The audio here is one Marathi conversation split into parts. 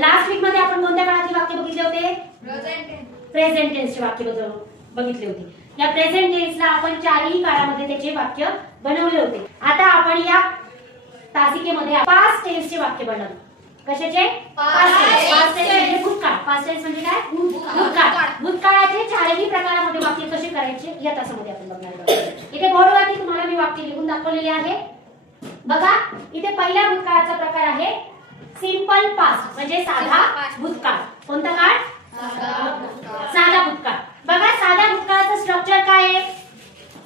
लास्ट वीक मध्ये आपण कोणत्या काळातली वाक्य बघितले होते? प्रेझेंट टेन्सचे वाक्य बघितले होते. या प्रेझेंट टेन्सला आपण चारही काळामध्ये त्याचे वाक्य बनवले होते. आता आपण या तासिकेमध्ये पास्ट टेन्सचे वाक्य बनवू. कशाचे? पास्ट टेन्स म्हणजे भूतकाळ. पास्ट टेन्स म्हणजे काय? भूतकाळ. भूतकाळाचे चारही प्रकारामध्ये वाक्य कसे करायचे या तासामध्ये आपण बघणार आहोत. इथे बोर्डवरती तुम्हाला मी वाक्य लिहून दाखवलेले आहे. बघा, इथे पहिला भूतकाळाचा प्रकार आहे सिंपल पास्ट म्हणजे साधा भूतकाळ. कोणता काळ? साधा भूतकाळ. बघा, साध्या भूतकाळाचं स्ट्रक्चर काय आहे?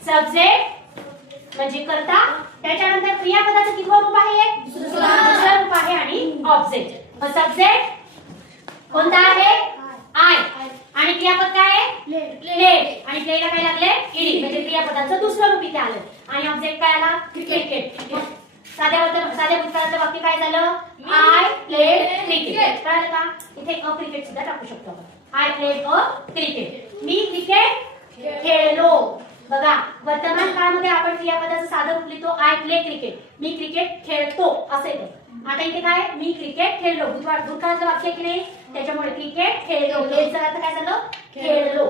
सब्जेक्ट म्हणजे कर्ता, त्याच्यानंतर क्रियापदाचं किती रूप आहे? दुसरं रूप आहे आणि ऑब्जेक्ट. सब्जेक्ट कोणता आहे? आय. आणि क्रियापद काय आहे? प्लेड. आणि प्लेला काय लागले? ईडी. म्हणजे क्रियापदाचं दुसरं रूप इथे आलं. आणि ऑब्जेक्ट काय आला? क्रिकेट. साध्या भूतकाळाचं वाक्य काय झालं? I played cricket. कळलं का? इथे अ क्रिकेट सुद्धा टाकू शकतो आपण. I played a cricket. Me cricket खेळलो. बघा, वर्तमान काळामध्ये आपण क्रियापदाचं साधं रूप लिहितो I play cricket. Me cricket खेळतो असे ते. आता इथे काय? मी क्रिकेट खेळलो. भूतकाळाचं वाक्य की नाही, त्याच्यामुळे क्रिकेट खेळलो. खेळचा अर्थ काय झालं? खेळलो.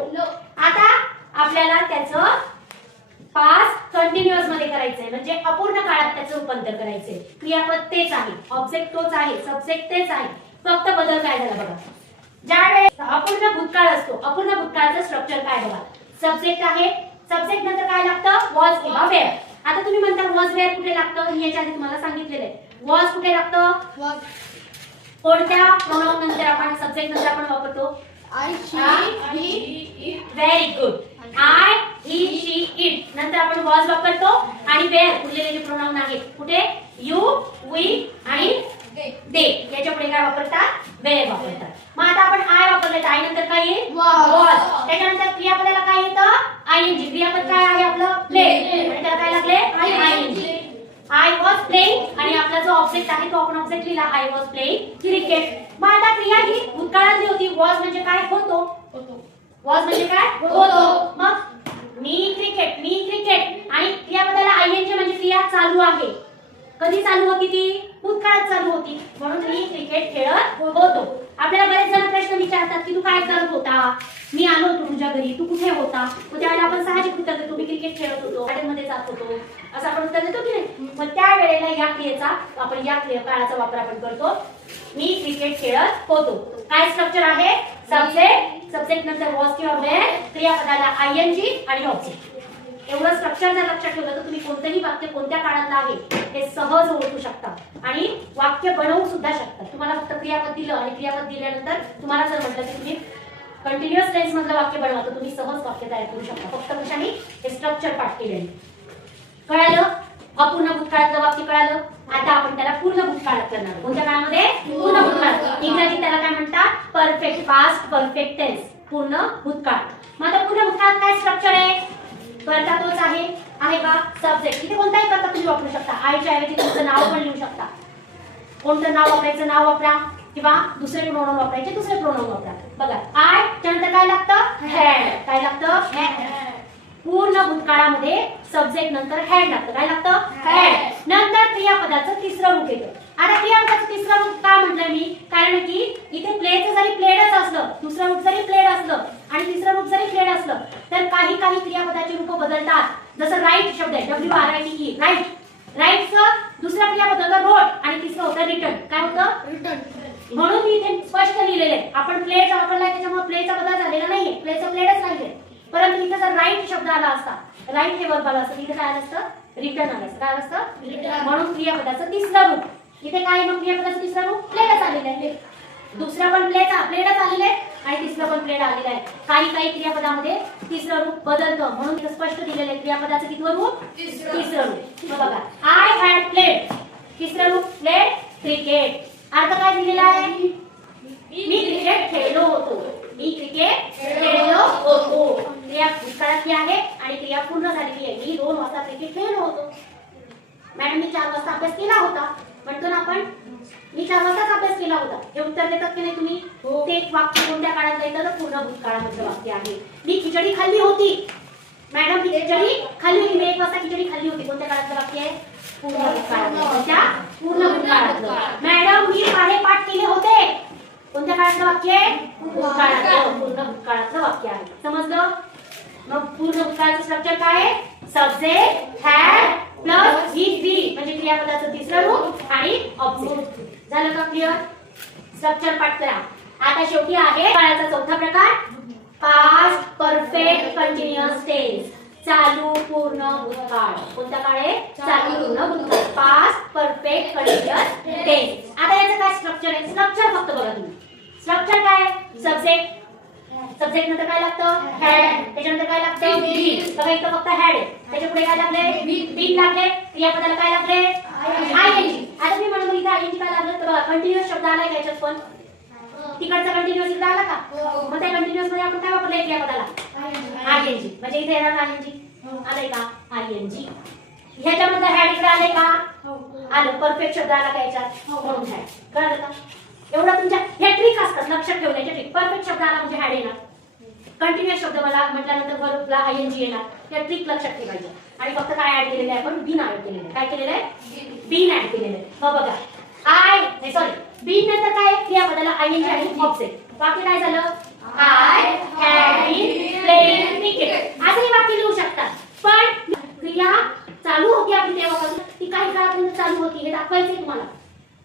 आता आपल्याला त्याचं पास्ट कंटिन्युअस मध्ये करायचंय म्हणजे अपूर्ण काळात त्याचं रूपांतर करायचंय. क्रियापद तेच आहे, ऑब्जेक्ट तोच आहे, सब्जेक्ट तेच आहे, फक्त बदल काय झाला बघा. ज्यावेळेस अपूर्ण भूतकाळ असतो, अपूर्ण भूतकाळाचं स्ट्रक्चर काय बघा. सब्जेक्ट आहे, सब्जेक्ट नंतर काय लागतं? वॉज किंवा वेअर. आता तुम्ही म्हणता वॉज वेअर कुठे लागतं? मी याच्या आधी तुम्हाला सांगितलेलं आहे. वॉज कुठे लागतं? कोणत्या प्रोनाउन नंतर आपण सब्जेक्ट नंतर आपण वापरतो? I, she, he, very good. I, he, she, it नंतर आपण वॉज वापरतो. आणि वेअर उरलेले जे प्रोनाउन आहेत कुठे? यू, वी आणि दे. याच्या पुढे काय वापरतात? वेअर वापरतात. मग आता आपण आय वापरले, आय नंतर काय येईल? वॉज. त्याच्यानंतर क्रियापदाला काय येतं? आयएनजी. क्रियापद काय आहे आपलं? प्ले. आणि त्याला काय लागले? आयएनजी. I was playing. आणि आपला जो ऑब्जेक्ट आहे तो आपण ऑब्जेक्ट लिहिला आय वॉज प्लेइंग क्रिकेट. मग आता क्रिया ही भूतकाळातली होती. वॉज म्हणजे काय? होतो. वॉज म्हणजे काय? होतो. मग मी क्रिकेट आणि क्रियापदाला आयएनजी म्हणजे क्रिया चालू आहे. कधी चालू होती ती? भूतकाळात चालू होती. म्हणून मी क्रिकेट खेळत होतो. आपल्याला बरेच जण प्रश्न विचारतात की तू काय करत होता? मी आलो होतो तुझ्या घरी, तू कुठे होता? मग त्यावेळेला आपण साहजिक उत्तर देतो मी क्रिकेट खेळत होतो, गार्डन मध्ये जात होतो, असं आपण उत्तर देतो की नाही. मग त्यावेळेला या क्रियेचा आपण या काळाचा वापर आपण करतो. मी क्रिकेट खेळत होतो. काय स्ट्रक्चर आहे? सब्जेक्ट नंतर वॉज किंवा वेअर, क्रियापदाला आयएनजी आणि ऑब्जेक्ट. एवढं स्ट्रक्चर जर लक्षात ठेवलं तर तुम्ही कोणतंही वाक्य कोणत्या काळातलं आहे हे सहज ओळखू शकता आणि वाक्य बनवू सुद्धा शकता. तुम्हाला फक्त क्रियापद दिलं आणि क्रियापद दिल्यानंतर तुम्हाला जर म्हटलं की तुम्ही कंटिन्युअस टेन्स मधलं वाक्य बनवा तर तुम्ही सहज वाक्य तयार करू शकता. फक्त कशाने? हे स्ट्रक्चर पाठ केल्याने. कळालं? अपूर्ण भूतकाळातलं वाक्य कळालं. आता आपण त्याला पूर्ण भूतकाळात करणार. कोणत्या काळामध्ये? पूर्ण भूतकाळात. इंग्रजीत त्याला काय म्हणतात? Perfect past perfect tense. पूर्ण भूतकाळ. मग आता पूर्ण भूतकाळात काय स्ट्रक्चर आहे? कर्ता तोच आहे का? सब्जेक्ट. इथे कोणताही कर्ता तुम्ही वापरू शकता. आयच्या ऐवजी तुमचं नाव पण लिहू शकता. कोणतं नाव वापरायचं नाव वापरा किंवा दुसरे प्रोनाउन वापरायचे दुसरे प्रोनाउन वापरा. बघा, आय त्यानंतर काय लागतं? हॅड. काय लागतं? पूर्ण भूतकाळामध्ये सब्जेक्ट नंतर हॅड लागतं. काय लागतं? हॅड. नंतर क्रियापदाचं तिसरं रूप येतं. आता क्रियापदाचं तिसरं रूप का म्हटलं मी? कारण की इथे प्लेचं जरी प्लेडच असलं, दुसरं रूप जरी प्लेड असलं आणि तिसरं रूप जरी प्लेड असलं तर काही क्रियापदाची रूप बदलतात. जसं राईट शब्द आहे WRITE राईट. राईटचं दुसरं क्रियापद होतं रोट आणि तिसरं होतं रिटर्न. काय होतं? रिटर्न. म्हणून मी इथे स्पष्ट लिहिलेलं आहे. आपण प्लेचा वापरलाय त्याच्यामुळे प्लेचा बदल झालेला नाहीये. प्लेचं प्लेडच नाहीये. परंतु इथे जर राईट शब्द आला असता, राईट हे वर्ब आलं असतं, इथे काय आलं असतं? रिटर्न आलं असतं. काय आलं असतं? रिटर्न. म्हणून क्रियापदाचं तिसरं रूप. इथे काय मग क्रियापदाचं तिसरं रूप? प्लेडच आलेलं आहे. दुसरं पण प्लेडच आलेलं आहे आणि तिसरं पण प्लेड आलेलं आहे. काही क्रियापदामध्ये तिसरं रूप बदलतं म्हणून इथे स्पष्ट दिलेलं आहे. क्रियापदाचं कितवं रूप? तिसरं रूप. बघा, आय हॅड प्लेड. तिसरं रूप प्लेड क्रिकेट. अर्थ काय दिलेला आहे? मी क्रिकेट खेळलो होतो. मी क्रिकेट खेळलो होतो. क्रिया भूतकाळातली आहे आणि क्रिया पूर्ण झालेली आहे. मी 2 वाजता क्रिकेट खेळलो होतो. मॅडम मी 4 वाजता अभ्यास केला होता. म्हणतो ना आपण मी 4 वाजताच अभ्यास केला होता. हे उत्तर देतात की नाही तुम्ही? ते एक वाक्य कोणत्या काळात येतं? तर पूर्ण भूतकाळामधलं वाक्य आहे. मी खिचडी खाल्ली होती. मॅडम खिचडी खाल्ली होती. मी 1 वाजता खिचडी खाल्ली होती. कोणत्या काळातलं वाक्य आहे? पूर्ण भूतकाळातलं. पूर्ण भूतकाळातलं. मॅडम मी पाढे पाठ केले होते. वाक्य आहे भूतकाळातलं, पूर्ण भूतकाळातलं वाक्य आहे. समजलं? मग पूर्ण भूतकाळाचं स्ट्रक्चर काय आहे? सब्जेक्ट हॅड प्लस वीज बी म्हणजे क्रियापदाचं तिसरं रूप आणि ऑब्जेक्ट. झालं का क्लिअर? स्ट्रक्चर पाठ करा. आता शेवटी आहे काळाचा चौथा प्रकार पास्ट परफेक्ट कंटिन्युअस टेन्स. चालू पूर्ण भूतकाळ. कोणता काळ आहे? चालू पूर्ण भूतकाळ. Past perfect continuous tense. आता याचं काय स्ट्रक्चर आहे? स्ट्रक्चर फक्त बघा तुम्ही. स्ट्रक्चर काय? सब्जेक्ट, सब्जेक्ट नंतर काय लागतं? हॅड. त्याच्यानंतर काय लागतं? बीन. बघा इथं फक्त हॅड आहे. त्याच्या पुढे काय लागले? बीन लागले. क्रियापदाला काय लागले? आयएनजी. आता मी म्हणतो इथे आयएनजी काय लागलं? तर बघा कंटिन्युअस शब्द आलाय का याच्यात पण? तिकडचा कंटिन्युअस इकडे आला का? मग त्या कंटिन्युअस मध्ये आपण काय वापरलंय क्रियापदाला? आयएनजी. म्हणजे इथे येणार आयएनजी आलंय का? आयएनजी. ह्याच्यामध्ये हॅड इकडे आलंय का? आलं. परफेक्ट शब्द आला का याच्यात? म्हणून हॅड. कळलं का? एवढा तुमच्या हे ट्रिक असतात लक्षात ठेवण्याचे ट्रिक. परफेक्ट शब्द आला म्हणजे हॅड येणार. कंटिन्युअस शब्द मला म्हटल्यानंतर वर्बला आयएनजी येणार. हे ट्रिक लक्षात ठेवायचं. आणि फक्त काय ऍड केलेलं आहे आपण? बीन ऍड केलेलं आहे. काय केलेलं आहे? बीन ऍड केलेलं आहे. मग बघा बीन नंतर काय? क्रियापदाला आयएनजी आणि ऑब्जेक्ट. वाक्य काय झालं? I had been playing cricket. असंही वाक्य लिहू शकतात. पण क्रिया चालू होती आपली तेव्हापासून ती काही काळापर्यंत चालू होती हे दाखवायचंय तुम्हाला.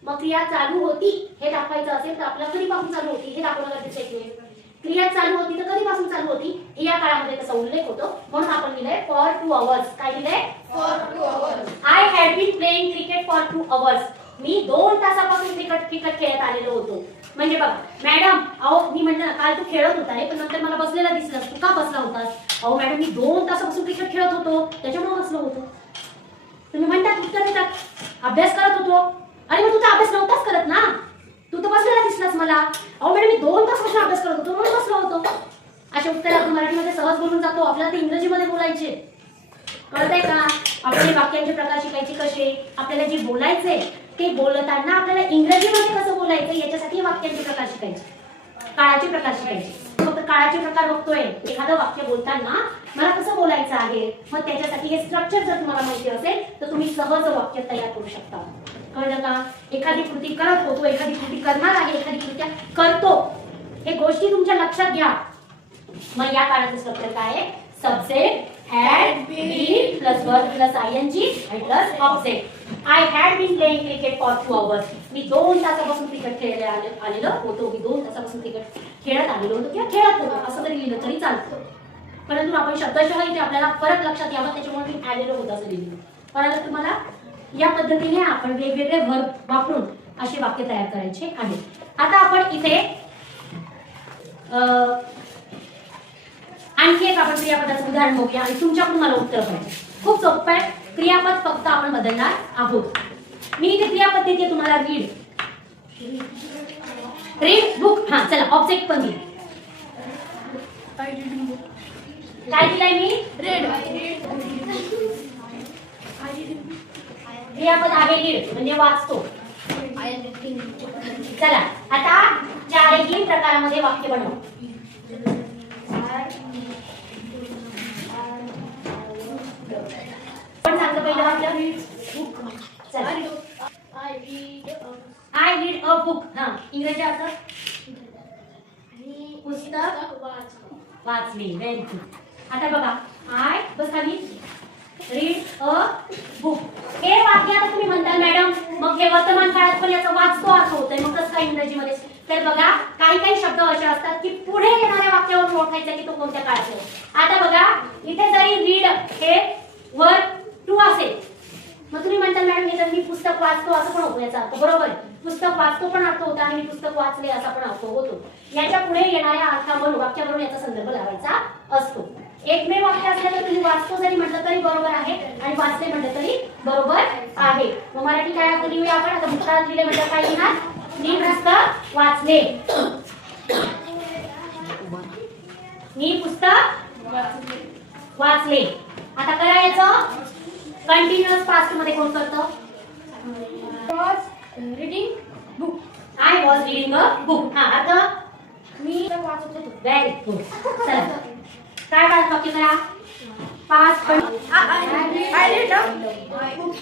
मग क्रिया चालू होती हे दाखवायचं असेल तर आपल्याला कधीपासून चालू होती हे दाखवणं गरजेचं आहे. क्रिया चालू होती तर कधीपासून चालू होती हे या काळामध्ये त्याचा उल्लेख होतो. म्हणून आपण लिहिलंय फॉर 2 hours. काय लिहिलंय? For 2 hours. I had been playing cricket for 2 hours. मी 2 तासापासून क्रिकेट खेळत आलेलो होतो. म्हणजे बघा मॅडम अहो मी म्हटलं ना काल तू खेळत होता पण नंतर मला बसलेला दिसलास. तू का बसला होतास? अहो मॅडम मी 2 तासापासून क्रिकेट खेळत होतो त्याच्यामुळे बसलो होतो. तुम्ही म्हणतात उत्तर देतात अभ्यास करत होतो. अरे मग तू तर अभ्यास नव्हताच करत ना. तू तर बसलेला दिसलास मला. अहो मॅडम मी 2 तासापासून अभ्यास करत होतो म्हणून बसलो होतो. अशा उत्तर आपण मराठीमध्ये सहज बोलून जातो. आपल्याला ते इंग्रजीमध्ये बोलायचे. कळतंय का? आपले वाक्यांचे प्रकार शिकायचे कसे? आपल्याला जे बोलायचे ते बोलताना आपल्याला इंग्रजीमध्ये कसं बोलायचं याच्यासाठी वाक्यांचे प्रकार शिकायचे. काळाचे प्रकार शिकायचे. फक्त काळाचे प्रकार बघतोय एखादं वाक्य बोलताना मला कसं बोलायचं आहे मग त्याच्यासाठी हे स्ट्रक्चर जर तुम्हाला माहिती असेल तर तुम्ही सहज वाक्य तयार करू शकता. कळलं का? एखादी कृती करत होतो, एखादी कृती करणार आहे, एखादी कृती करतो हे गोष्टी तुमच्या लक्षात घ्या. मग या काळाचं स्ट्रक्चर काय आहे? Subject had been plus verb plus ing and plus object. I had been playing cricket for 2 hours. मी 2 तासापासून क्रिकेट खेळायला आलेलो होतो. मी 2 तासापासून क्रिकेट खेळत आलेलो होतो किंवा खेळत होतो असं जरी लिहिलं तरी चालतं. परंतु आपण शब्दशः इथे आपल्याला फरक लक्षात यावा त्याच्यामुळे मी आलेलो होतो असं लिहिलं. कळलं तुम्हाला? या पद्धतीने आपण वेगवेगळे वर्ब वापरून असे वाक्य तयार करायचे आहे. आता आपण इथे आणखी एक आपण क्रियापदाचं उदाहरण बघूया आणि तुमच्याकडून मला उत्तर पाहिजे. खूप सोपं आहे. क्रियापद फक्त आपण बदलणार आहोत. मी इथे क्रियापद देते तुम्हाला रीड. Read book. हा चला ऑब्जेक्ट पण दिली. काय दिलंय मी? रीड. क्रियापद आहे रीड म्हणजे वाचतो. चला आता 4 प्रकारामध्ये वाक्य बनव. पण सांगतो पहिलं वाक्य आय रीड अ बुक. हा इंग्रजी अर्थ पुस्तक वाचले. Very good. आता बघा आय बस खाली रीड अ बुक हे वाक्य आता तुम्ही म्हणताल मॅडम मग हे वर्तमान काळात पण याचा वाचतो अर्थ होतोय मग कसं काय इंग्रजीमध्ये? तर बघा काही काही शब्द असे असतात की पुढे येणाऱ्या वाक्यावरून ओळखायचं की तो कोणत्या काळात आहे. आता बघा इथे जरी रीड हे वर्ब टू असेल मग तुम्ही म्हणताल मॅडम हे तर मी पुस्तक वाचतो असं पण होतो याचा अर्थ. बरोबर आहे. पुस्तक वाचतो पण अर्थ होता आणि मी पुस्तक वाचले असा पण अर्थ होतो. याच्या पुढे येणाऱ्या अर्थावरून वाक्यावरून याचा संदर्भ लावायचा असतो. एकमेव वाक्य असलं तर तुम्ही वाचतो जरी म्हटलं तरी बरोबर आहे आणि वाचले म्हटलं तरी बरोबर आहे. मग मराठी काय अर्थ लिहूया आपण? आता भूतकाळात लिहिले म्हणजे काय लिहिणार? मी पुस्तक वाचले. मी पुस्तक वाचले. आता करायचं कंटिन्युअस पास्ट मध्ये कोण करतं? Reading book. I was reading a book. हा आता मी वाचत होतो. Very good. चला काय काय वाक्य करा? Past I read a book.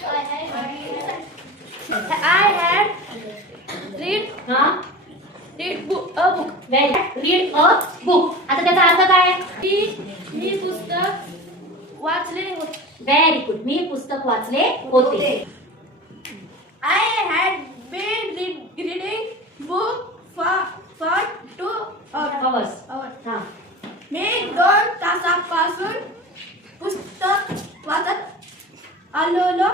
I had read हा read book a book. Read a book. आता त्याचा अर्थ काय? मी पुस्तक वाचले होते. Very good. मी पुस्तक वाचले होते. I had been reading book for 2 Hours. hours. हा. मी 2 तासापासून पुस्तक वाचत आलेलो.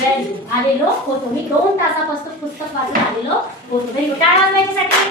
Very good. आलेलो होतो. मी 2 तासापासून पुस्तक वाचून आलेलो होतो. Very good. टाळ्या वाजवायच्यासाठी